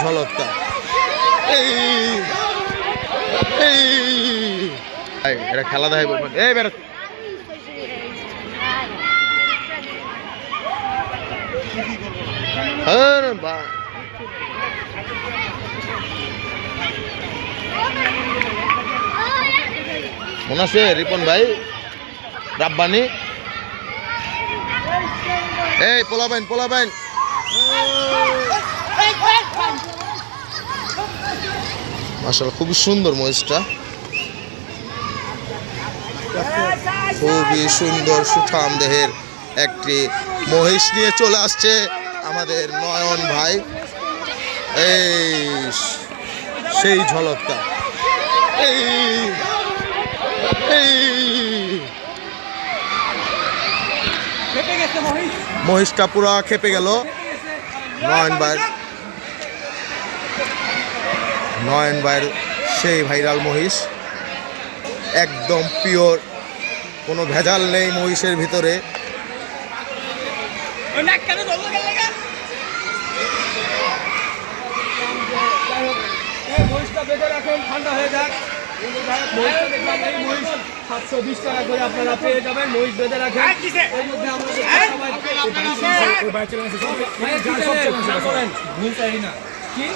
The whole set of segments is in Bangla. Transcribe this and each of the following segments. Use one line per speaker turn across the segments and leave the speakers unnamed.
ঝলকটা। এটা খেলা দেখাইব। এই বেরো। মনে আছে রিপন ভাই? রাব্বানি? এই পোলাবেন পোলাবেন আসলে খুবই সুন্দর মহিষটা খুবই সুন্দর, সুঠাম দেহের একটি মহিষ নিয়ে চলে আসছে আমাদের নয়ন ভাই। এই সেই ঝলকটা। মহিষটা পুরা খেপে গেল। নয়ন ভাইয়ের নয়ন ভাইয়ের সেই ভাইরাল মহিষ। একদম পিওর কোনো ভেজাল নেই মহিষের ভিতরে।
এই মহিষটা বেঁধে রাখুন ঠান্ডা হয়ে যাক। আপনারা পেয়ে যাবেন। মহিষ বেঁধে রাখেন। এর মধ্যে আমরা সবাই কি?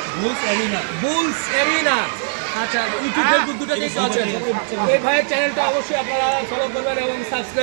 বুলস এরিনা আচ্ছা ইউটিউব ফেসবুক দুটো জিনিস আছে। এই ভাইয়ের চ্যানেলটা অবশ্যই আপনারা ফলো করবেন এবং সাবস্ক্রাইব